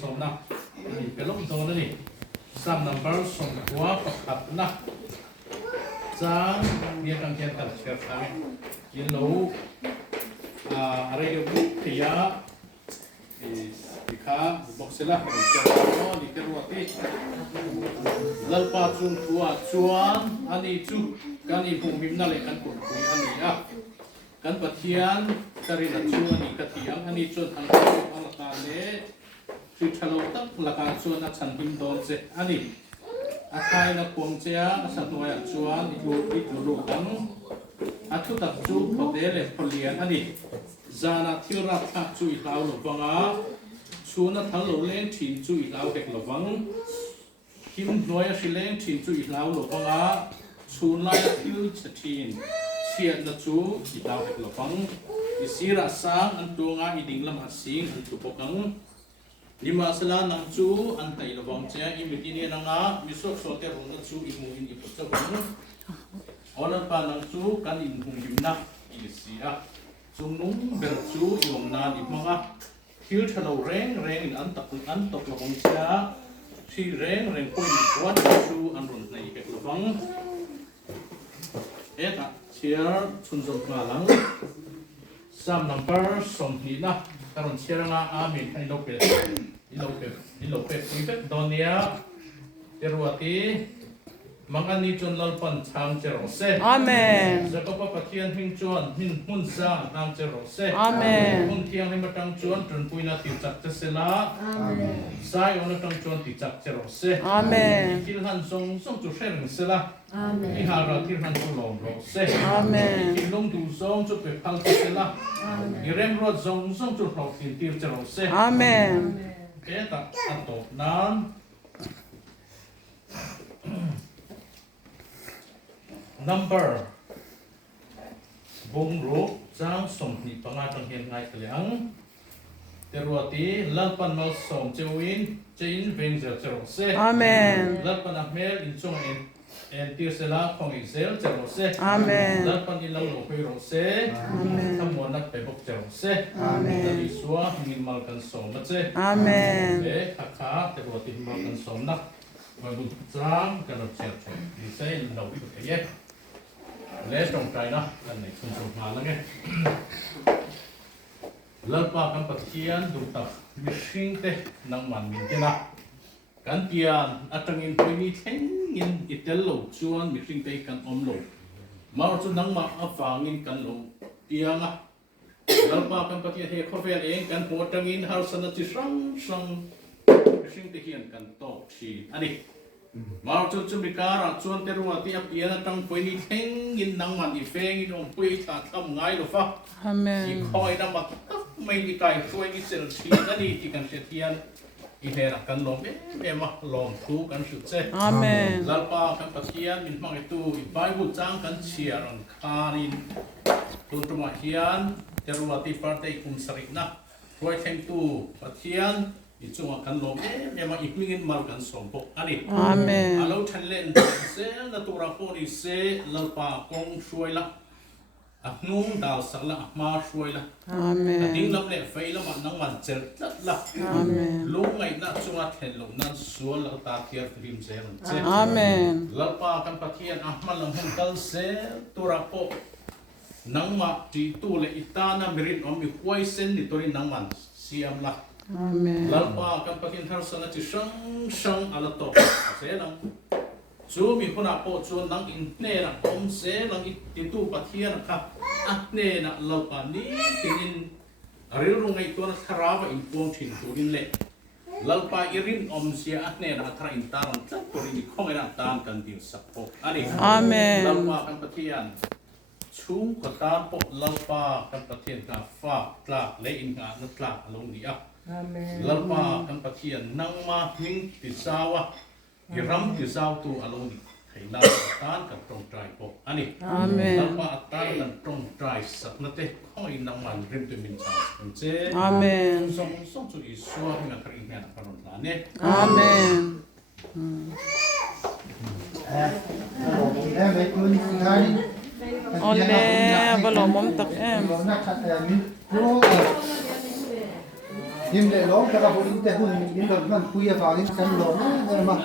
สมนะนี่เป็นลูกโตนะนี่ซ้ำนัมเบอร์ส่งตัวประคับนะจางเรียกกันเขียนกันเชื่อฟังยินรู้อะไรอยู่ที่ยาข้าบอกเสร็จแล้วจะเอาดีเทรุติลัลปาจุนตัวชวนอันนี้จูกันอีพุ่งบิมนั่นเลยกันปุ่นคุยอันนี้กันปะเทียนการินจูอันนี้กะเทียงอันนี้จนทางอัลตาเล่คือฉลองตั้งหลักการชวนนักสันบิมโดนเสอันนี้อาคายนักพวงเจ้าสัตว์วัยชวนอีกลูกตั้งอาทุตักจูพอเดลพอเลียนอันนี้จานาที่รับทักจูอีกแล้วหรือเปล่าชวนนักทั้งโลเล่นถิ่นจูอีกแล้วเด็กหรือเปล่าคิมน้อยสิเล่นถิ่นจูอีกแล้วหรือเปล่าชวนไล่ที่จะถิ่นเชียร์นักจูอีกแล้วเด็กหรือเปล่าอิสิระสังอันตัวงาอีดิ่งลำหัดสิงอันตุปกังลิมาสลานังจูอันไตระวังเจ้าอิมิติเนียนังอามิสุขโสเตรุนักจูอิมูอินอิปุจจังอันนั้นปานังจูกันอินหุงยิมนักอิสิอาจุงนุ่งเบลจูยงนาดิมังอาฮิลทะเลเร่งอินอันตกระวังเจ้าที่เร่งปุ่นวัดจูอันรุนในเอกระวังเชียร์ชุนจงกลาลังซ้ำนัมเบอร์สมหีนะการเชียร์งาอามินให้โลเปคุยเป็นตอนนี้เทรวตีมังอันนี้จนลัลปันทางเจริญเสอาเมนจะก็ปะเทียนหิ้งจวนหิ้งหุ่นซาทางเจริญเสอาเมนหุ่นเทียงให้มาตั้งจวนจนปุยนาติจักเจสละอาเมนสายอนุตั้งจวนติจักเจริญเสอาเมนที่หันทรงจุดเชริญเสละอาเมนที่หาเราที่หันทรงลงเสอาเมนที่ลงดูทรงจุดเป็นพังเสละอาเมนที่เร่งรถทรงจุดหลอกติดเจริญเสอาเมนเอ๊ะตัดอันโตนั้นnumber บงรูจางสมนิปังอาตังเฮียนไงกลียงเทรวตีลัลปันมาสมเจวินเจนเวงเจอเจรเซอาเมนลัลปันอัพเมลอินจงเอ็นติร์เซลาของอิเซลเจรเซอาเมนลัลปันอิลังโลเปโรเซอาเมนทั้งหมดนักไปบกเจรเซอาเมนลิสัวมินมาลกันสมนะเซอาเมนเอ๊ะข้าเทรวตีมาลกันสมนักวันบุญจางกันเราเชื่อชมดิเซลเราวิเคราะห์เล่ตรงใจนะอันไหนคุณส่งมาแล้วไงเลิกว่ากันปะเทียนดูตักมิชิงเตนังมันมินเตนะกันเทียนอัตงินไปนี่เท่งยินอิตาลีชวนมิชิงเตกันอมโลมาจุนังมาอัฟฟังอินกันโลเทียงอ่ะเลิกว่ากันปะเทียนเฮคอเฟลเองกันหัวตังอินฮาร์สนัดจิสังมิชิงเตเฮียนกันโตชีอันนี้มาจุดการชวนเทรุวัติอับเปียนตั้งปุยนี่เท่งยินนังมันอีเฟงยินองปุยขาดทำไงหรือฟ้าอีคอยนำมาไม่ดีใจช่วยนี่เสร็จทีนั่นนี่ที่กันเสียทียนอีเฮรักกันลมเอ็มมาลมทุกันสุดเซ่ลัลปากันปะเทียนมินมังituอีใบบุจังกันเชียรันคานินตุนตุมาเทียนเทรุวัติปาร์ตี้คุมสรินะช่วยเท่งตูปะเทียนอีจงกันลมเนี่ยมาอีกมิงินมากันสมบูรณ์อันนี้อาเมนเราทันเล่นเซลตัวเราคนนี้เซลปากงช่วยละนุ่งดาวสักละมาช่วยละอาเมนดิ้งลำเล่ไฟละมันนั่งมันเจ็ดละอาเมนลุงไงน่าจงเห็นลมนั่นสวนละตาเทียร์ริมเซลอาเมนลปากันปะเทียนมันลำหุ่นกันเซตัวเราคนนั่งมาจีตัวเลยอิตานามิรินอมีควายเส้นนี่ตัวนี้นั่งมันเสียมละLalpa kan pakin harsana ti shang ala to se lang chu mi khona po chu nang in ne na om se lang ti tu pathian kha a ne na lalpa ni tin aril rungai to na tharawa in pong thin turin le lalpa irin om sia a ne na thara in taran tlat to ri khong na tan kan tin sakpo ani amen lalpa kan pathian chung ko ta po lalpa kan pathian ka fa tla le in nga na tla along ni a Lalpa kan pathian nang ma hing ti sawa iram ti saw tu aloni thai na tan kan tong trai po ani amen lalpa tan kan tong trai sak na te khoi nang man rim tu min cha che amen song chu i so nga kring na karon la ne amen mấy cuốn ngay Oleh, belum tak em. him le long ka ho in te hun in dot man puya fa in kan lo ne ma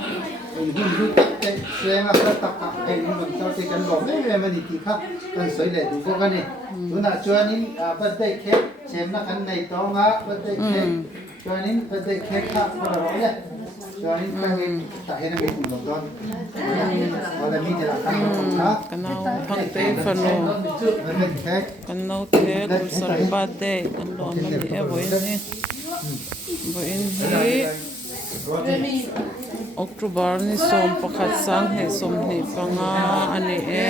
hun hu te senga ka ta ka e in dot ta te kan lo ne ma ni ti kha kan soi le du ko ka ni tu na chuan in birthday cake chem na kan nei to nga birthday cake chuan in birthday cake kha ko ro le chuan in ka ni ta he na mi tu lo don wala mi te la kan lo na kan nau phang te phano birthday cake kan nau te kan sal birthday kan lo ma ni e voin ni voin hi October ni som pakhat sang he som ni panga ani e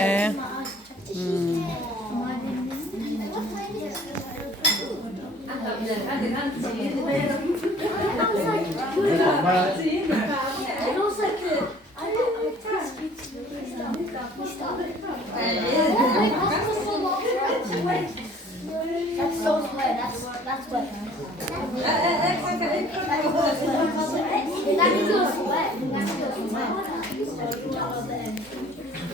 That's so sweat. That's what. That is so sweat. That's so sweat.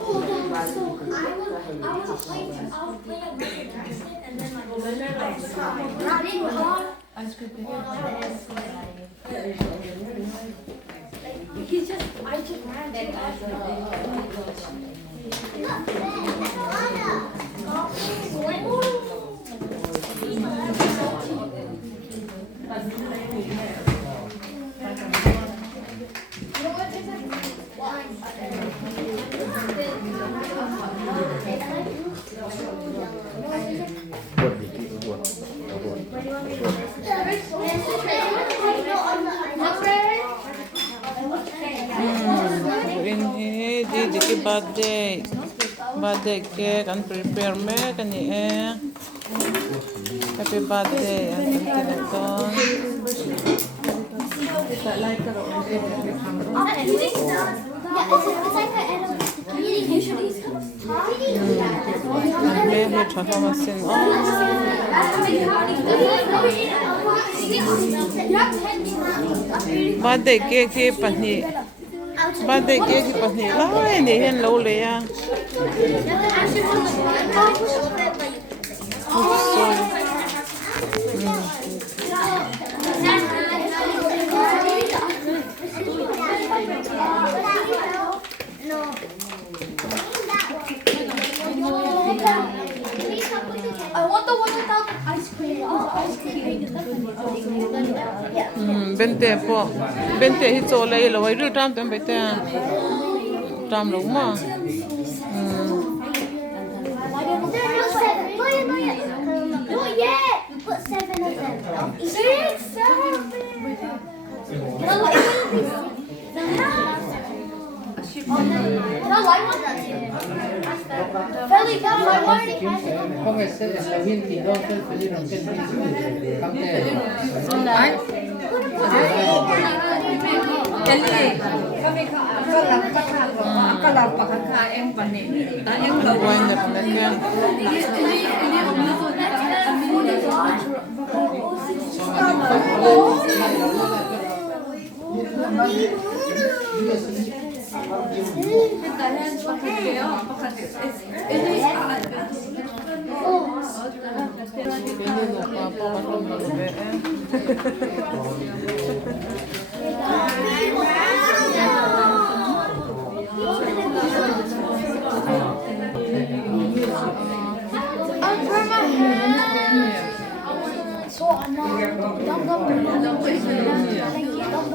Oh, that was so cool. I was playing a Michael Jackson and then I didn't know. I just ran in hi di ki birthday cake an prepare me kan ni e happy birthday an kan ton me he thotho ma sin birthday cake ki pani birthday cake ki pani lai ni hen lo le ya I want the one without the ice cream. Ice cream. Yeah. bente hi cho lai lo wai ru tam tam bete tam lo ma Not yet. Put 7 of them. 6, 7. No, what is it? No, I want that. Fairly good. I want it. không phải sẽ là win thì đâu sẽ phải đi làm trên không thể cái Lalpa kakak em panik, tak yang buai na panakan So I'm not. Don't go. If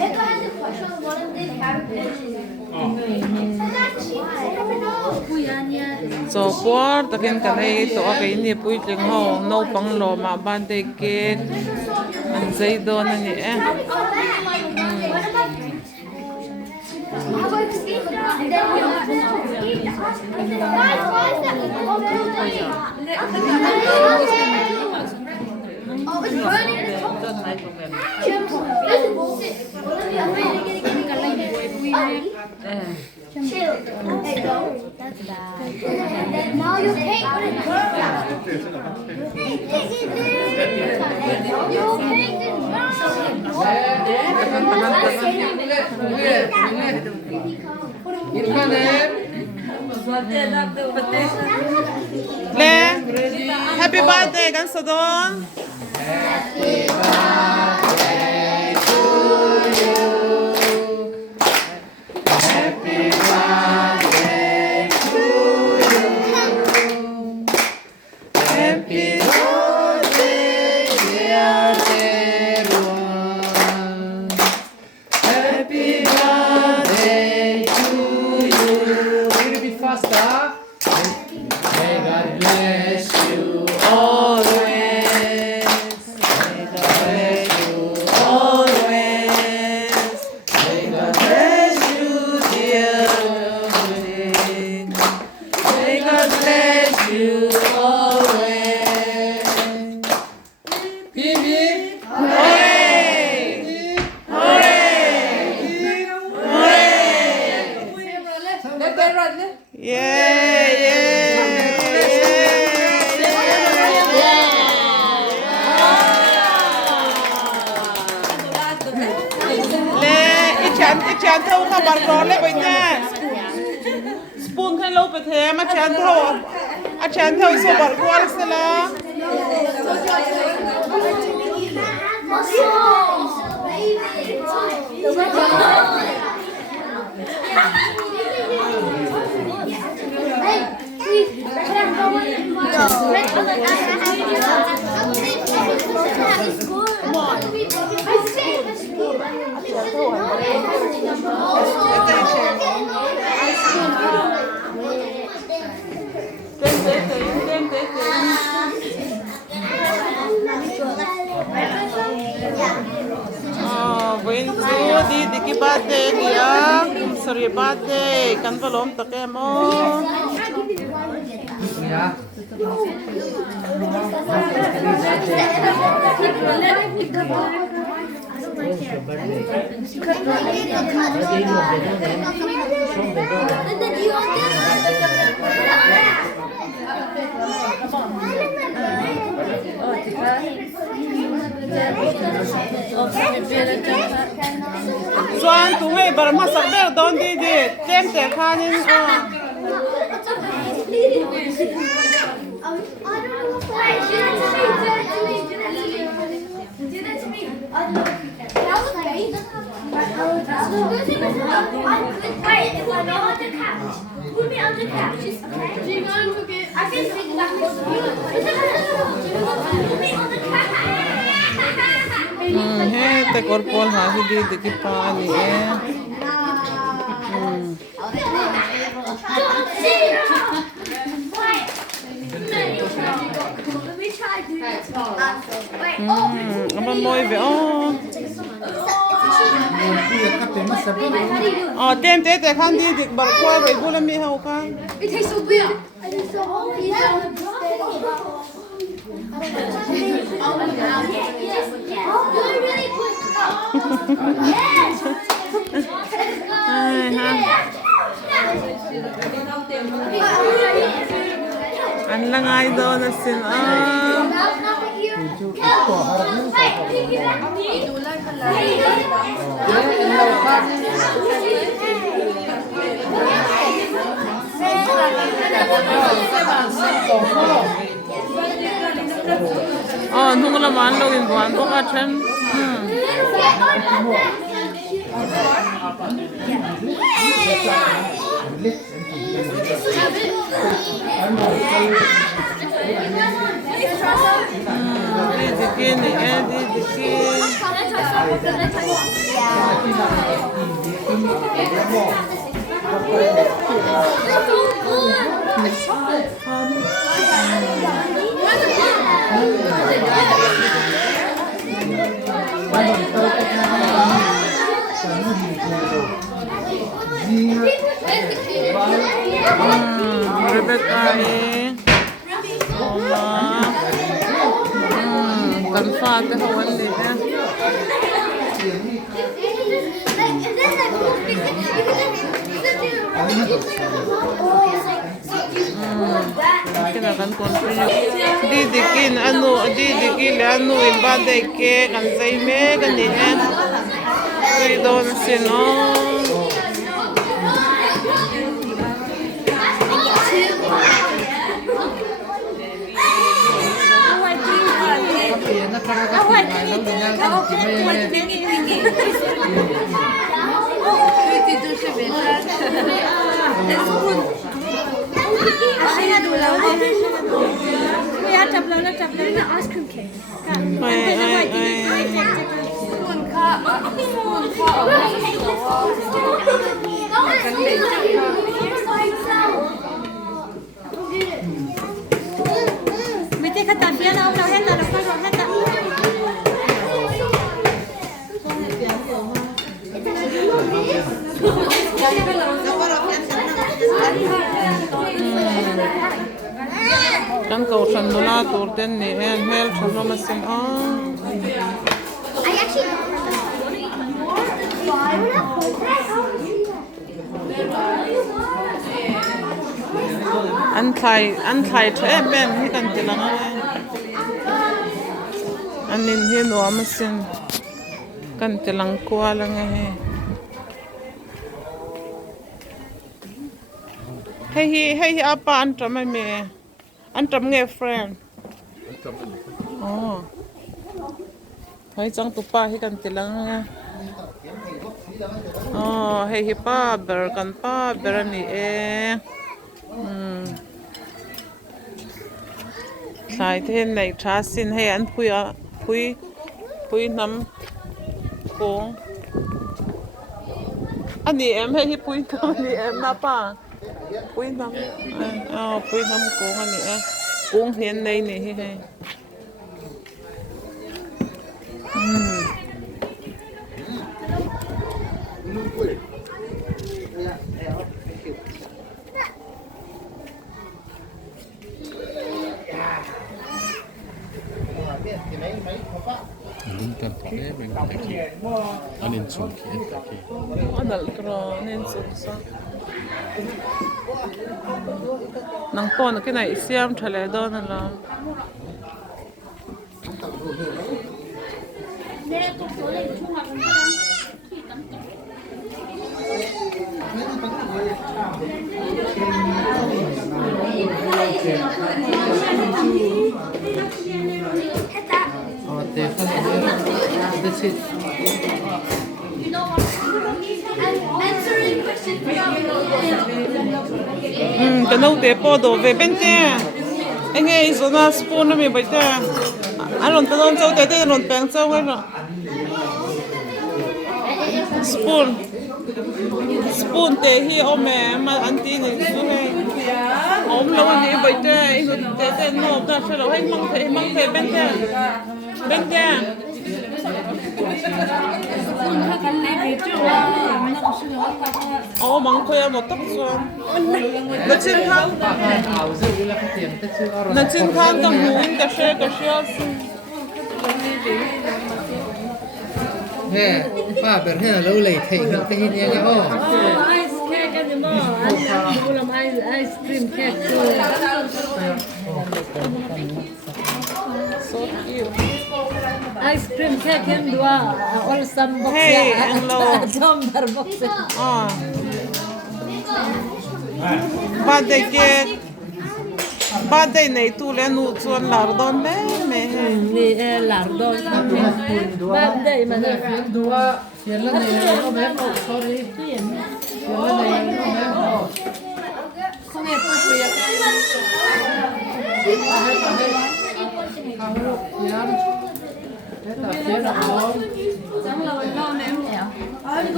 I had a question on one of these characters, so por takin kanai to akai ni pui tling ho no pang lo ma ban de ke an zai do na ni e Oh, it's burning in the top. Chill. There you go. That's bad. Now you paint when it burns. You paint it le happy birthday kan sadon Happy birthday chén thâu khá bạc rõ lên vậy nha spoon khai lâu bật thế mà chén thâu số bạc qua sẽ là When you did the birthday, sorry birthday, kan belum tak emo. Ya. Xuân tụi mày bảo mà sắp được đón đi tem trẻ pha nên te corpol ha hindi di pa ni Apa moi be tem te khan di dik bar kwa bai bola mi hau kan It tastes so weird. An langay daw na sila. Nung naman lawin buwan ko ka chen. Didikin didikin. Rebecca Talfa te hawali kinakan continue didikin anu ibada ke kan zaime ganyan don sino Ice cream cake. Mesti kata dia nak ulang hendak lepas ulang hendak. kan kau sanula turten ni hel sanula masin I actually an thai the ben hi kan tilang anin hi nuam masin kan tilang kwa lang he Hey apa antram ai me. Antram nge friend. Oh. Hai chang tu pa hi kan tilang nga. Oh, hey pa ber kan pa ber ni e. Sai then nei tha sin hey an pui nam kong. Ani em hey pui nam ni em na pa. Pui nam. Pui nam kong ani e. Kong hian nei ni hi he. Lung kan tak ada memang lagi. Anin sungki lagi. Anal kro nen sa. Nang pon cái này siam thale do na la. That's it. Answering question Cái Naute po do về bên kia. Anh nghe số na spoon nó mình bây giờ. Anh luôn tao châu thế luôn bèn châu cái rồi. Spoon te hi ôm mẹ mà anh tin này số này. Ôm lâu đi bây giờ anh luôn thế nộp ta sẽ đâu hay mang thế bên kia. Bên kia. Mang khoe một tóc xoan. Nó trên khăn. Nó trên khăn tầm muốn cà xe. Nè, ba bữa hè lâu lệ thấy được cái hình như ô. Ice cake and more. Ice cream cake too. So cute. Ice cream cake and dua. All some box. Hey, hello. Some box. Birthday này tu lên nụ chuan lardon mẹ. Ni lardon. Birthday mà nè. Dua, hiện là này nó bé một sorry. Hiện là này nó bé một. Không nghe tôi cười.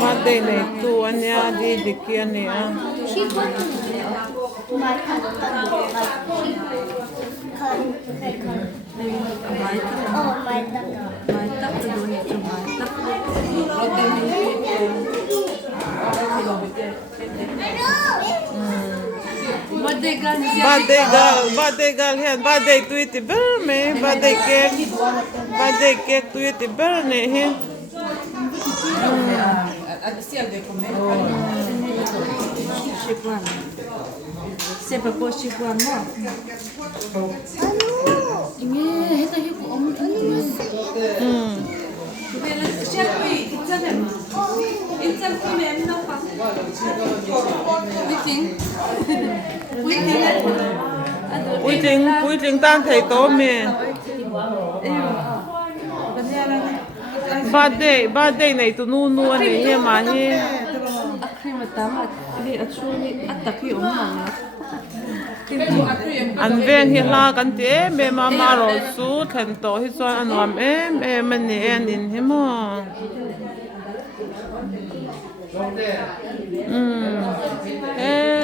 Birthday này tu anh ya đi kia nè. Birthday girl hen birthday tweety ber me birthday cake tweety ber ne hen. Sempre posti qua no. Ini itu hiku om ini. Quy trình tan thầy tố mẹ. Birthday này tụi nu này nha mà nhé. Anh ven hi la kan te me mama ro su then to hi chuan an nuam em ani an in hi mo.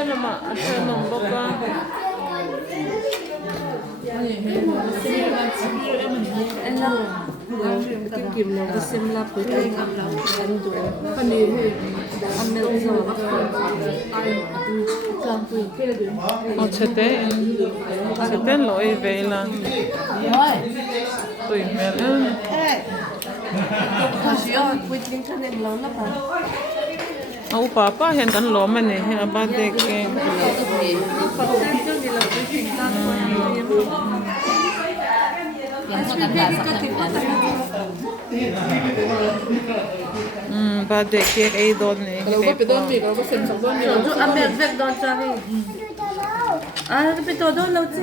Lama a nom boka. Kim lo sim la pui kai ngam la kan du pani he am mel zo ba kan pui ke du Chete loi ve la. Tui mel ko sia pui ting kan em lo la pa au papa hen kan lo man ne he ba de ke. pa tan jo ni la pui ting tan ko ni ba de cake ai don ni. Kalau kau pedon mi, kalau kau sen sabon ni. Jo ambil vek don cari. Ah, tapi todo lo tu.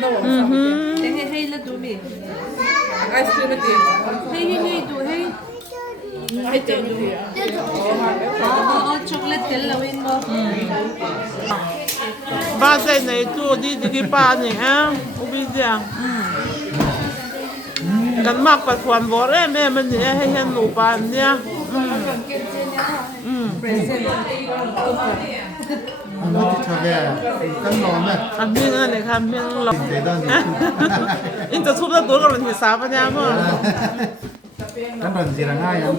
No. Tengah hey la tu mi. Ice cream ni. Hey tu hey. Ay tu ni. Oh, chocolate tel la win mo. Ba sai nei tu di pa ni ha. Ubi dia. Kan mak pa kwan bore me man ni he hen lu pan nia. anh nói thì thằng về căn lò mà An mi na ne kan mi lo. để đó thì In ta thup da dur ko ni sa pa nya mo. căn lần gì là ngay à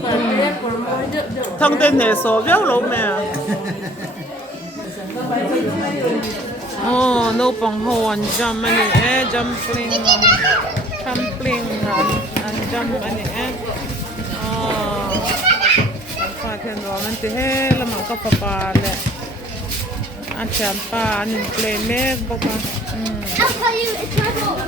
Thang den ne so veo lo me. Oh, no pang hon jam ani jumping. Jumping an jump ani Oh. Fa ken ro man te he la ma ka pa le. An chan pa an play me bo ka. I'll tell you, it's my fault.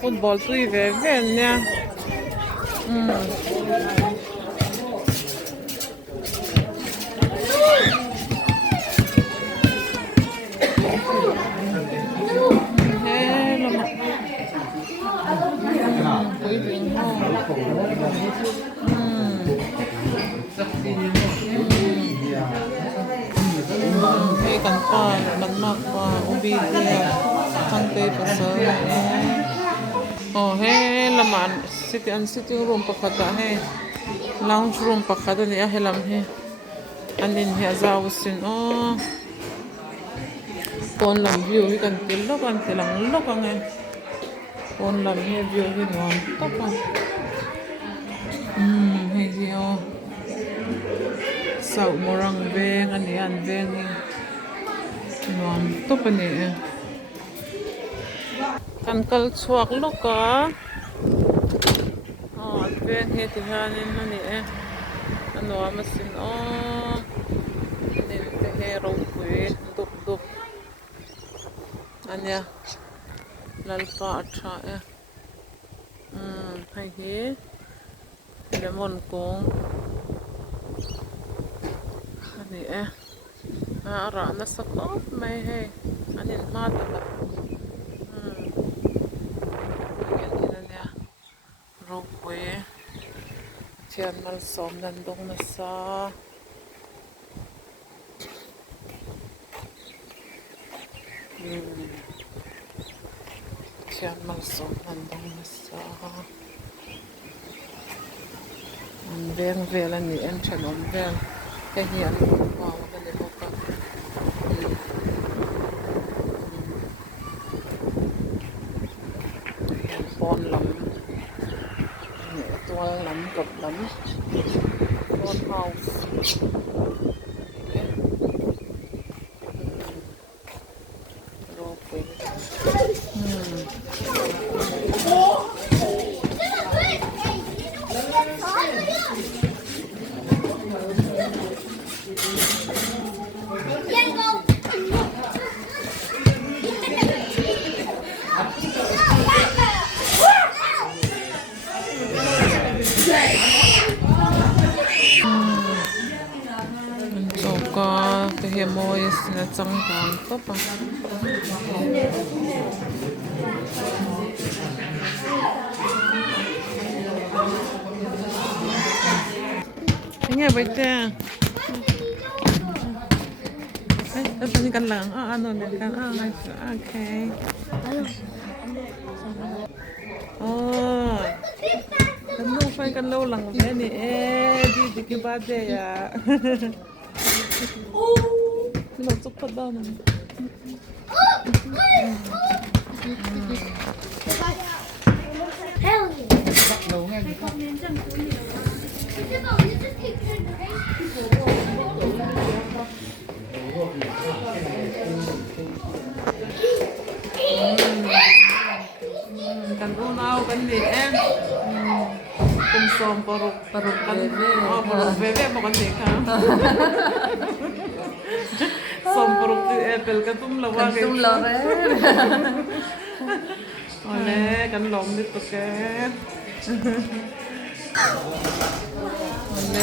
Football tui ve ven nha. Hey kan pa man mak pa ubi dia kan pe pasal. Oh hey laman sitting room pakata hey lounge room pakata ni ahelam he anin he zawsin oh pon lam view hi kan tillo kan tilang lo kan he pon lam he view hi nuam to pa hey view sau morang veng ani an veng nuam to pa ni kan kal chuak loka veng he ti hanin ani anwa masin nin te he ro pui dup ania lalpa atha hai hi lemon kong ani ara na sakop mai he anin ma ta Rokwe Tian mal som nan dong na sa Tian mal som nan dong na sa An veng vel ani en chen om vel Ke hian wow ka ni boka Pon lam Tual lam gap lam Pon house Rope Cái môi là trắng còn tốt à nghe vậy cha đây cần lợn ăn rồi này cần ok กันลูกไฟกันลูกหลังแม่นี่ดีดีกี่บาทเดียเราจุกพัดด้านนั้น Hell yeah. เราไง กันรู้เอากันดีเป็นซองปรุกกันปรุกเว่บอกกันดีค่ะซองปรุกเป็นกันตุ้มละว่ากันตุ้มละเลยอะไรกันหลอมดิตัวแกอะไร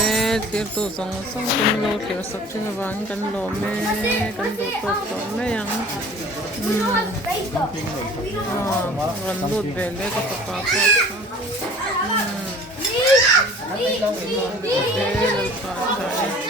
เทียบตัวสองตุ้มโลเทียบสักชิ้นวางกันหลอมแม่กันดูตัวต่อแม่ยังวันดูดเบลเล่ก็ตะปาปะเล่าปาใช่